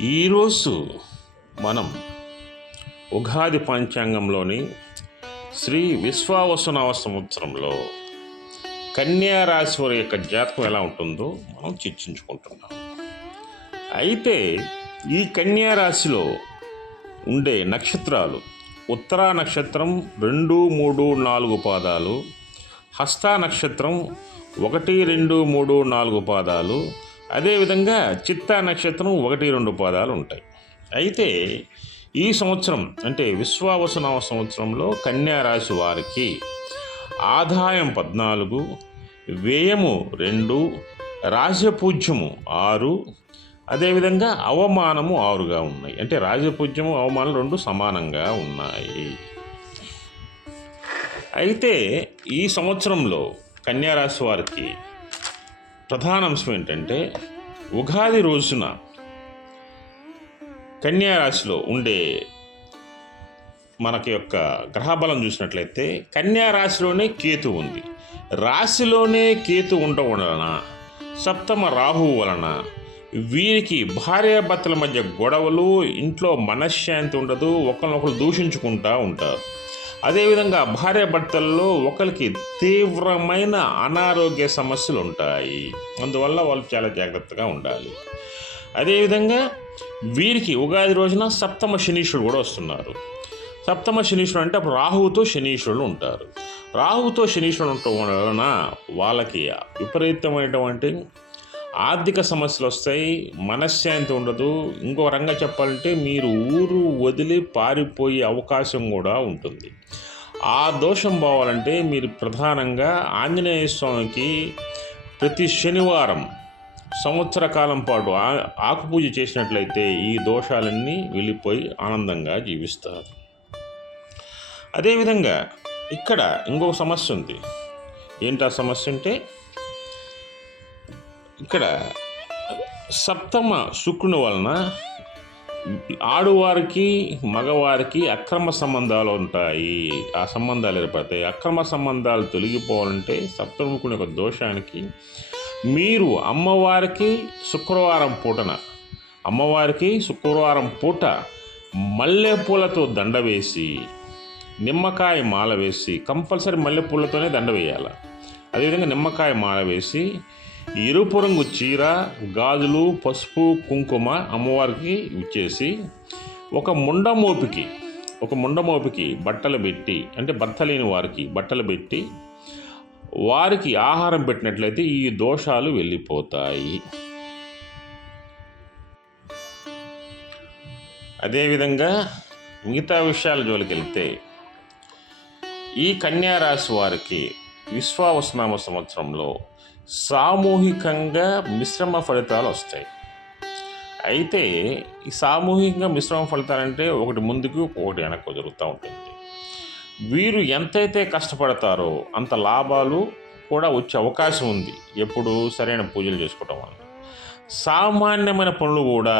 ఈరోజు మనం ఉగాది పంచాంగంలోని శ్రీ విశ్వావసునామ సంవత్సరంలో కన్యారాశి వారి యొక్క జాతకం ఎలా ఉంటుందో మనం చర్చించుకుంటున్నాం. అయితే ఈ కన్యారాశిలో ఉండే నక్షత్రాలు ఉత్తరా నక్షత్రం రెండు మూడు నాలుగు పాదాలు హస్త నక్షత్రం ఒకటి రెండు మూడు నాలుగు పాదాలు అదేవిధంగా చిత్తా నక్షత్రం ఒకటి రెండు పాదాలు ఉంటాయి. అయితే ఈ సంవత్సరం అంటే విశ్వావసునామ సంవత్సరంలో కన్యారాశి వారికి ఆదాయం పద్నాలుగు వ్యయము రెండు రాజపూజ్యము ఆరు అదేవిధంగా అవమానము ఆరుగా ఉన్నాయి. అంటే రాజపూజ్యము అవమానం రెండు సమానంగా ఉన్నాయి. అయితే ఈ సంవత్సరంలో కన్యారాశి వారికి ప్రధాన అంశం ఏంటంటే ఉగాది రోజున కన్యారాశిలో ఉండే మనకి యొక్క గ్రహబలం చూసినట్లయితే కన్యారాశిలోనే కేతు ఉంది. రాశిలోనే కేతు ఉండడం వలన సప్తమ రాహువు వలన వీరికి భార్యాభర్తల మధ్య గొడవలు ఇంట్లో మనశ్శాంతి ఉండదు ఒకరినొకరు దూషించుకుంటూ ఉంటారు. అదేవిధంగా భార్యాభర్తల్లో ఒకరికి తీవ్రమైన అనారోగ్య సమస్యలు ఉంటాయి. అందువల్ల వాళ్ళు చాలా జాగ్రత్తగా ఉండాలి. అదేవిధంగా వీరికి ఉగాది రోజున సప్తమ శనీశ్వరుడు కూడా వస్తున్నారు. సప్తమ శనీశ్వరుడు అంటే అప్పుడు రాహువుతో శనీశ్వరుడు ఉంటారు. రాహువుతో శనీశ్వరుడు ఉండటం వలన వాళ్ళకి విపరీతమైనటువంటి ఆర్థిక సమస్యలు వస్తాయి మనశ్శాంతి ఉండదు. ఇంకో రంగా చెప్పాలంటే మీరు ఊరు వదిలి పారిపోయే అవకాశం కూడా ఉంటుంది. ఆ దోషం పోవాలంటే మీరు ప్రధానంగా ఆంజనేయ స్వామికి ప్రతి శనివారం సంవత్సర కాలం పాటు ఆ- ఆకుపూజ చేసినట్లయితే ఈ దోషాలన్నీ వెళ్ళిపోయి ఆనందంగా జీవిస్తారు. అదేవిధంగా ఇక్కడ ఇంకొక సమస్య ఉంది. ఏంటి ఆ సమస్య అంటే ఇక్కడ సప్తమ శుక్రుని వలన ఆడువారికి మగవారికి అక్రమ సంబంధాలు ఉంటాయి. ఆ సంబంధాలు ఏర్పడతాయి. అక్రమ సంబంధాలు తొలగిపోవాలంటే సప్తముకుని యొక్క దోషానికి మీరు అమ్మవారికి శుక్రవారం పూటన అమ్మవారికి శుక్రవారం పూట మల్లెపూలతో దండ వేసి నిమ్మకాయ మాల వేసి కంపల్సరీ మల్లెపూలతోనే దండ వేయాలి. అదేవిధంగా నిమ్మకాయ మాల వేసి ఎరుపు రంగు చీర గాజులు పసుపు కుంకుమ అమ్మవారికి ఇచ్చేసి ఒక ముండమోపికి ఒక ముండమోపికి బట్టలు పెట్టి అంటే భర్త లేని వారికి బట్టలు పెట్టి వారికి ఆహారం పెట్టినట్లయితే ఈ దోషాలు వెళ్ళిపోతాయి. అదేవిధంగా మిగతా విషయాల జోలికి వెళ్తే ఈ కన్యారాశి వారికి విశ్వావసనామ సంవత్సరంలో సామూహికంగా మిశ్రమ ఫలితాలు వస్తాయి. అయితే ఈ సామూహికంగా మిశ్రమ ఫలితాలంటే ఒకటి ముందుకు ఒకటి వెనక్కు జరుగుతూ ఉంటుంది. వీరు ఎంతైతే కష్టపడతారో అంత లాభాలు కూడా వచ్చే అవకాశం ఉంది. ఎప్పుడు సరైన పూజలు చేసుకోవటం వల్ల. సామాన్యమైన పనులు కూడా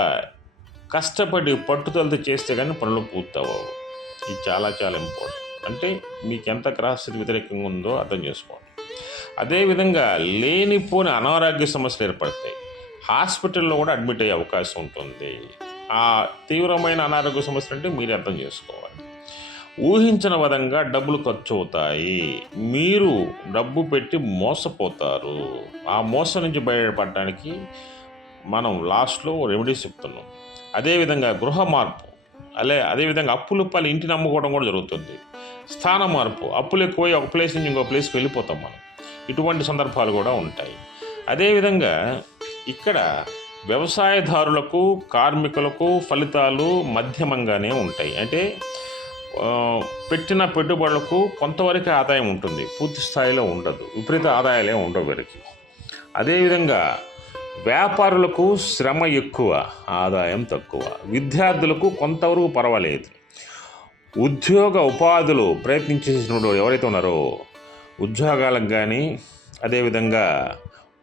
కష్టపడి పట్టుదలతో చేస్తే కానీ పనులు పూర్తవవు ఇది చాలా చాలా ఇంపార్టెంట్ అంటే మీకు ఎంత గ్రహస్థితి వ్యతిరేకంగా ఉందో అర్థం చేసుకోండి. అదేవిధంగా లేనిపోని అనారోగ్య సమస్యలు ఏర్పడతాయి. హాస్పిటల్లో కూడా అడ్మిట్ అయ్యే అవకాశం ఉంటుంది. ఆ తీవ్రమైన అనారోగ్య సమస్యలు అంటే మీరు అర్థం చేసుకోవాలి. ఊహించిన విధంగా డబ్బులు ఖర్చు అవుతాయి. మీరు డబ్బు పెట్టి మోసపోతారు. ఆ మోసం నుంచి బయటపడడానికి మనం లాస్ట్లో రెమెడీస్ చెప్తున్నాం. అదేవిధంగా గృహ మార్పు అలే అదేవిధంగా అప్పులు పలు ఇంటిని అమ్ముకోవడం కూడా జరుగుతుంది. స్థాన మార్పు అప్పులు ఎక్కువై ఒక ప్లేస్ నుంచి ఇంకో ప్లేస్కి వెళ్ళిపోతాం మనం. ఇటువంటి సందర్భాలు కూడా ఉంటాయి. అదేవిధంగా ఇక్కడ వ్యవసాయదారులకు కార్మికులకు ఫలితాలు మధ్యమంగానే ఉంటాయి. అంటే పెట్టిన పెట్టుబడులకు కొంతవరకు ఆదాయం ఉంటుంది. పూర్తి స్థాయిలో ఉండదు. విపరీత ఆదాయాలే ఉండవు వీరికి అదేవిధంగా వ్యాపారులకు శ్రమ ఎక్కువ ఆదాయం తక్కువ. విద్యార్థులకు కొంతవరకు పర్వాలేదు. ఉద్యోగ ఉపాధులు ప్రయత్నించేసిన ఎవరైతే ఉన్నారో ఉద్యోగాలకు కానీ అదేవిధంగా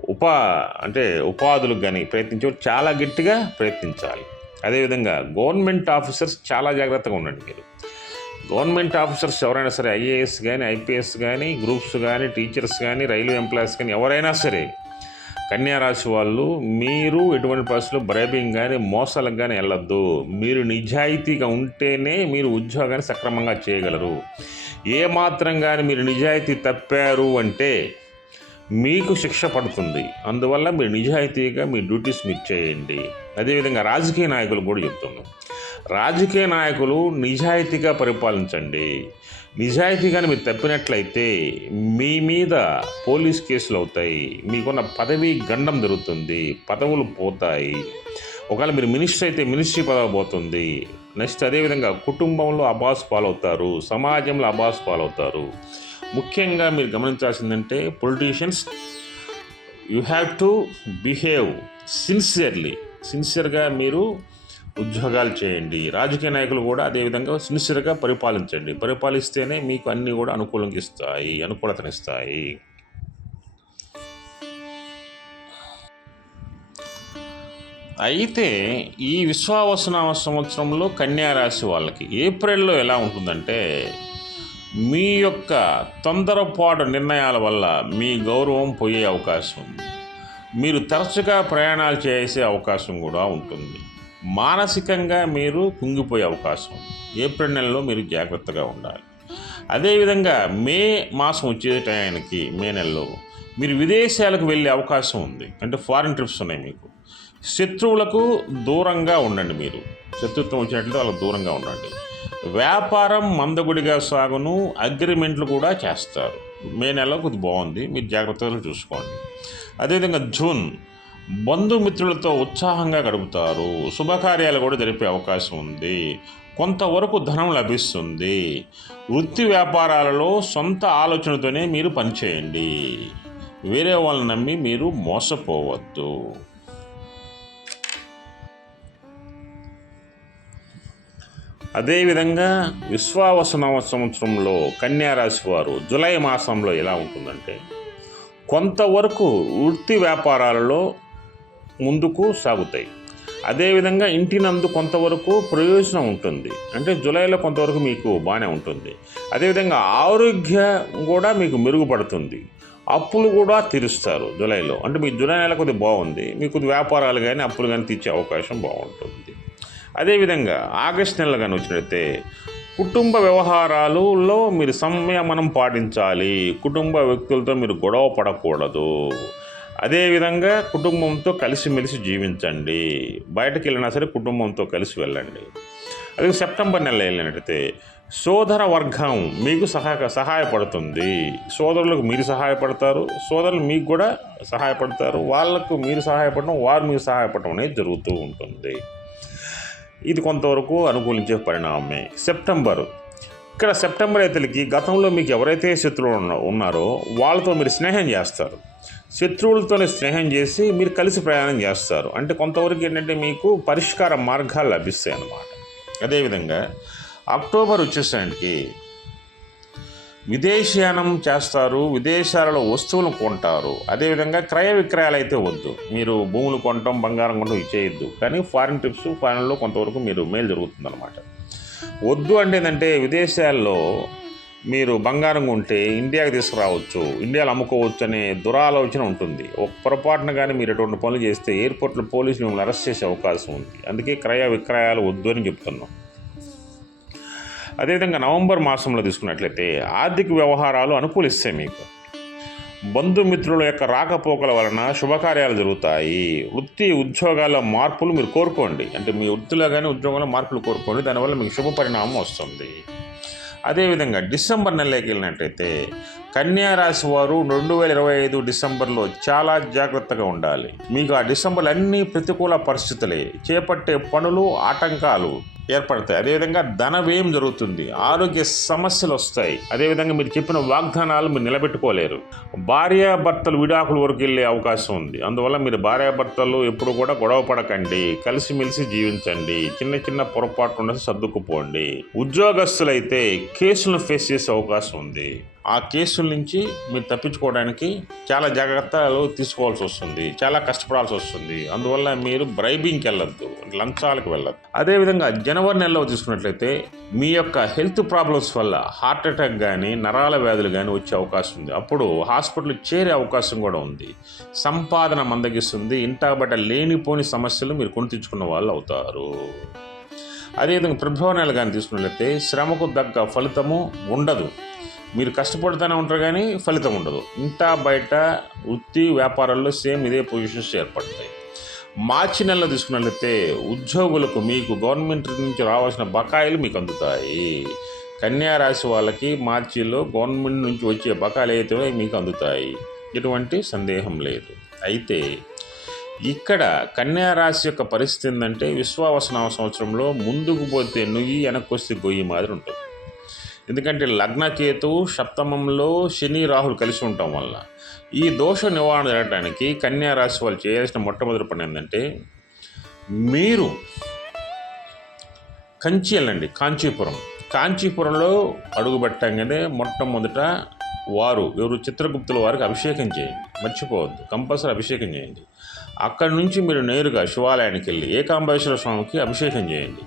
ఉపా అంటే ఉపాధులకు కానీ ప్రయత్నించేవాడు చాలా గట్టిగా ప్రయత్నించాలి. అదేవిధంగా గవర్నమెంట్ ఆఫీసర్స్ చాలా జాగ్రత్తగా ఉండండి మీరు. గవర్నమెంట్ ఆఫీసర్స్ ఎవరైనా సరే ఐఏఎస్ కానీ ఐపీఎస్ కానీ గ్రూప్స్ కానీ టీచర్స్ కానీ రైల్వే ఎంప్లాయీస్ కానీ ఎవరైనా సరే కన్యా రాశి వాళ్ళు మీరు ఎటువంటి పరిస్థితుల్లో బ్రైబింగ్ కానీ మోసాలకు కానీ వెళ్ళొద్దు. మీరు నిజాయితీగా ఉంటేనే మీరు ఉద్యోగాన్ని సక్రమంగా చేయగలరు. ఏ మాత్రం కానీ మీరు నిజాయితీ తప్పారు అంటే మీకు శిక్ష పడుతుంది. అందువల్ల మీరు నిజాయితీగా మీ డ్యూటీస్ మీరు చేయండి. అదేవిధంగా రాజకీయ నాయకులు కూడా చెప్తున్నాం రాజకీయ నాయకులు నిజాయితీగా పరిపాలించండి. నిజాయితీగానే మీరు తప్పినట్లయితే మీ మీద పోలీస్ కేసులు అవుతాయి. మీకున్న పదవి గండం దొరుకుతుంది పదవులు పోతాయి. ఒకవేళ మీరు మినిస్టర్ అయితే మినిస్ట్రీ పదవి పోతుంది. నెక్స్ట్ అదేవిధంగా కుటుంబంలో అబాస్ పాలవుతారు. సమాజంలో అబాస్ పాలవుతారు. ముఖ్యంగా మీరు గమనించాల్సిందంటే politicians you have to behave sincerely సిన్సియర్గా మీరు ఉద్యోగాలు చేయండి. రాజకీయ నాయకులు కూడా అదేవిధంగా సిన్సియర్గా పరిపాలించండి. పరిపాలిస్తేనే మీకు అన్నీ కూడా అనుకూలంగా ఇస్తాయి అనుకూలతనిస్తాయి అయితే ఈ విశ్వావసనామ సంవత్సరంలో కన్యారాశి వాళ్ళకి ఏప్రిల్లో ఎలా ఉంటుందంటే మీ యొక్క తొందరపాటు నిర్ణయాల వల్ల మీ గౌరవం పోయే అవకాశం ఉంది. మీరు తరచుగా ప్రయాణాలు చేసే అవకాశం కూడా ఉంటుంది. మానసికంగా మీరు కుంగిపోయే అవకాశం ఉంది. ఏప్రిల్ నెలలో మీరు జాగ్రత్తగా ఉండాలి. అదేవిధంగా మే మాసం వచ్చే టయానికి మే నెలలో మీరు విదేశాలకు వెళ్ళే అవకాశం ఉంది. అంటే ఫారిన్ ట్రిప్స్ ఉన్నాయి మీకు. శత్రువులకు దూరంగా ఉండండి మీరు. శత్రుత్వం వచ్చినట్లయితే వాళ్ళకు దూరంగా ఉండండి. వ్యాపారం మందగుడిగా సాగును అగ్రిమెంట్లు కూడా చేస్తారు. మే నెలలో కొద్ది బాగుంది. మీరు జాగ్రత్తగా చూసుకోండి. అదేవిధంగా జూన్ బంధుమిత్రులతో ఉత్సాహంగా గడుపుతారు. శుభకార్యాలు కూడా జరిపే అవకాశం ఉంది. కొంతవరకు ధనం లభిస్తుంది. వృత్తి వ్యాపారాలలో సొంత ఆలోచనతోనే మీరు పనిచేయండి. వేరే వాళ్ళని నమ్మి మీరు మోసపోవద్దు. అదేవిధంగా విశ్వావసనవ సంవత్సరంలో కన్యారాశి వారు జూలై మాసంలో ఎలా ఉంటుందంటే కొంతవరకు వృత్తి వ్యాపారాలలో ముందుకు సాగుతాయి. అదేవిధంగా ఇంటినందు కొంతవరకు ప్రయోజనం ఉంటుంది. అంటే జూలైలో కొంతవరకు మీకు బాగానే ఉంటుంది. అదేవిధంగా ఆరోగ్యం కూడా మీకు మెరుగుపడుతుంది. అప్పులు కూడా తీరుస్తారు జూలైలో. అంటే మీ జూలై నెల కొద్దిగా బాగుంది. మీకు కొద్ది వ్యాపారాలు కానీ అప్పులు కానీ తీర్చే అవకాశం బాగుంటుంది. అదేవిధంగా ఆగస్ట్ నెల కానీ వచ్చినట్లయితే కుటుంబ వ్యవహారాలలో మీరు సంయమనం పాటించాలి. కుటుంబ వ్యక్తులతో మీరు గొడవ పడకూడదు. అదేవిధంగా కుటుంబంతో కలిసిమెలిసి జీవించండి. బయటకు వెళ్ళినా సరే కుటుంబంతో కలిసి వెళ్ళండి. అదే సెప్టెంబర్ నెల వెళ్ళినట్టయితే సోదర వర్గం మీకు సహాయ సహాయపడుతుంది. సోదరులకు మీరు సహాయపడతారు. సోదరులు మీకు కూడా సహాయపడతారు. వాళ్ళకు మీరు సహాయపడడం వారు మీరు సహాయపడడం అనేది జరుగుతూ ఉంటుంది. ఇది కొంతవరకు అనుకూలించే పరిణామమే. సెప్టెంబర్. ఇక్కడ సెప్టెంబర్ రైతులకి గతంలో మీకు ఎవరైతే శత్రువులు ఉన్న- ఉన్నారో వాళ్ళతో మీరు స్నేహం చేస్తారు. శత్రువులతోనే స్నేహం చేసి మీరు కలిసి ప్రయాణం చేస్తారు. అంటే కొంతవరకు ఏంటంటే మీకు పరిష్కార మార్గాలు లభిస్తాయి అన్నమాట అదేవిధంగా అక్టోబర్ వచ్చేసరికి విదేశయానం చేస్తారు విదేశాలలో వస్తువులు కొంటారు. అదేవిధంగా క్రయ విక్రయాలు అయితే వద్దు. మీరు భూములు కొనటం బంగారం కొనటం ఇచ్చేయద్దు. కానీ ఫారిన్ ట్రిప్స్ ఫారిన్లో కొంతవరకు మీరు మేలు జరుగుతుందన్నమాట. వద్దు అంటే ఏంటంటే విదేశాల్లో మీరు బంగారం కొంటే ఇండియాకి తీసుకురావచ్చు ఇండియాలో అమ్ముకోవచ్చు అనే దురాలోచన ఉంటుంది. ఒక పొరపాటున కానీ మీరు ఎటువంటి పనులు చేస్తే ఎయిర్పోర్ట్లో పోలీసులు మిమ్మల్ని అరెస్ట్ చేసే అవకాశం ఉంది. అందుకే క్రయ విక్రయాలు వద్దు అని చెప్తున్నాం. అదేవిధంగా నవంబర్ మాసంలో తీసుకున్నట్లయితే ఆర్థిక వ్యవహారాలు అనుకూలిస్తాయి మీకు. బంధుమిత్రుల యొక్క రాకపోకల వలన శుభకార్యాలు జరుగుతాయి. వృత్తి ఉద్యోగాల మార్పులు మీరు కోరుకోండి. అంటే మీ వృత్తిలో కానీ ఉద్యోగంలో మార్పులు కోరుకోండి. దానివల్ల మీకు శుభ పరిణామం వస్తుంది. అదేవిధంగా డిసెంబర్ నెలలోకి వెళ్ళినట్టయితే కన్యా రాశి వారు రెండు వేల ఇరవై ఐదు డిసెంబర్లో చాలా జాగ్రత్తగా ఉండాలి. మీకు ఆ డిసెంబర్లో అన్ని ప్రతికూల పరిస్థితులే. చేపట్టే పనులు ఆటంకాలు ఏర్పడతాయి. అదేవిధంగా ధన వ్యయం జరుగుతుంది. ఆరోగ్య సమస్యలు వస్తాయి. అదేవిధంగా మీరు చెప్పిన వాగ్దానాలు మీరు నిలబెట్టుకోలేరు. భార్యాభర్తలు విడాకుల వరకు వెళ్ళే అవకాశం ఉంది. అందువల్ల మీరు భార్యాభర్తలు ఎప్పుడు కూడా గొడవ పడకండి. కలిసిమెలిసి జీవించండి. చిన్న చిన్న పొరపాట్లు ఉండే సర్దుకుపోండి. ఉద్యోగస్తులైతే కేసులను ఫేస్ చేసే అవకాశం ఉంది. ఆ కేసుల నుంచి మీరు తప్పించుకోవడానికి చాలా జాగ్రత్తలు తీసుకోవాల్సి వస్తుంది. చాలా కష్టపడాల్సి వస్తుంది. అందువల్ల మీరు బ్రైబింగ్కి వెళ్ళొద్దు. లంచాలకు వెళ్ళదు. అదేవిధంగా జనవరి నెలలో తీసుకున్నట్లయితే మీ యొక్క హెల్త్ ప్రాబ్లమ్స్ వల్ల హార్ట్ అటాక్ కానీ నరాల వ్యాధులు కానీ వచ్చే అవకాశం ఉంది. అప్పుడు హాస్పిటల్ చేరే అవకాశం కూడా ఉంది. సంపాదన మందగిస్తుంది. ఇంటా బట్ట లేనిపోని సమస్యలు మీరు కొని తెచ్చుకున్న వాళ్ళు అవుతారు. అదేవిధంగా ఫిబ్రవరి నెల కానీ తీసుకున్నట్లయితే శ్రమకు తగ్గ ఫలితము ఉండదు. మీరు కష్టపడుతూనే ఉంటారు కానీ ఫలితం ఉండదు. ఇంటా బయట వృత్తి వ్యాపారాల్లో సేమ్ ఇదే పొజిషన్స్ ఏర్పడతాయి. మార్చి నెలలో తీసుకున్నట్లయితే ఉద్యోగులకు మీకు గవర్నమెంట్ నుంచి రావాల్సిన బకాయిలు మీకు అందుతాయి. కన్యారాశి వాళ్ళకి మార్చిలో గవర్నమెంట్ నుంచి వచ్చే బకాయిలు అయితే మీకు అందుతాయి. ఎటువంటి సందేహం లేదు. అయితే ఇక్కడ కన్యారాశి యొక్క పరిస్థితి ఏంటంటే విశ్వావసనామ సంవత్సరంలో ముందుకు పోతే నుయ్యి వెనక్కి వస్తే గొయ్యి మాదిరి ఉంటుంది. ఎందుకంటే లగ్నకేతువు సప్తమంలో శని రాహులు కలిసి ఉండటం వల్ల. ఈ దోష నివారణ జరగడానికి కన్యా రాశి వాళ్ళు చేయాల్సిన మొట్టమొదటి పని ఏంటంటే మీరు కంచి వెళ్ళండి కాంచీపురం. కాంచీపురంలో అడుగుపెట్టంగానే మొట్టమొదట వారు ఎవరు చిత్రగుప్తుల వారికి అభిషేకం చేయండి మర్చిపోవద్దు కంపల్సరీ అభిషేకం చేయండి. అక్కడి నుంచి మీరు నేరుగా శివాలయానికి వెళ్ళి ఏకాంబేశ్వర స్వామికి అభిషేకం చేయండి.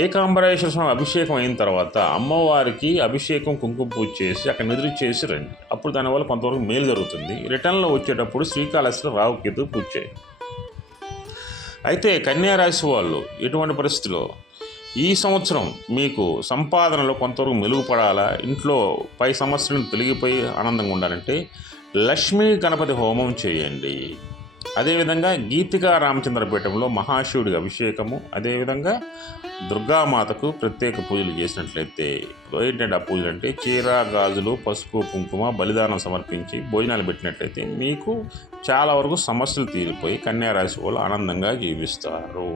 ఏకాంబరేశ్వర స్వామి అభిషేకం అయిన తర్వాత అమ్మవారికి అభిషేకం కుంకుమ పూజ చేసి అక్కడ నిద్ర చేసి రండి. అప్పుడు దానివల్ల కొంతవరకు మేలు జరుగుతుంది. రిటర్న్లో వచ్చేటప్పుడు శ్రీకాళహస్తి రావు కేతు పూజ చేయండి. అయితే కన్యారాశి వాళ్ళు ఎటువంటి పరిస్థితిలో? ఈ సంవత్సరం మీకు సంపాదనలో కొంతవరకు మెరుగుపడాలా? ఇంట్లో పై సమస్యలను తొలగిపోయి ఆనందంగా ఉండాలంటే లక్ష్మీ గణపతి హోమం చేయండి. అదేవిధంగా గీతికా రామచంద్రపీఠంలో మహాశివుడి అభిషేకము అదేవిధంగా దుర్గామాతకు ప్రత్యేక పూజలు చేసినట్లయితే ఏంటంటే ఆ పూజలు అంటే చీర గాజులు పసుపు కుంకుమ బలిదానం సమర్పించి భోజనాలు పెట్టినట్లయితే మీకు చాలా వరకు సమస్యలు తీరిపోయి కన్యారాశి వాళ్ళు ఆనందంగా జీవిస్తారు.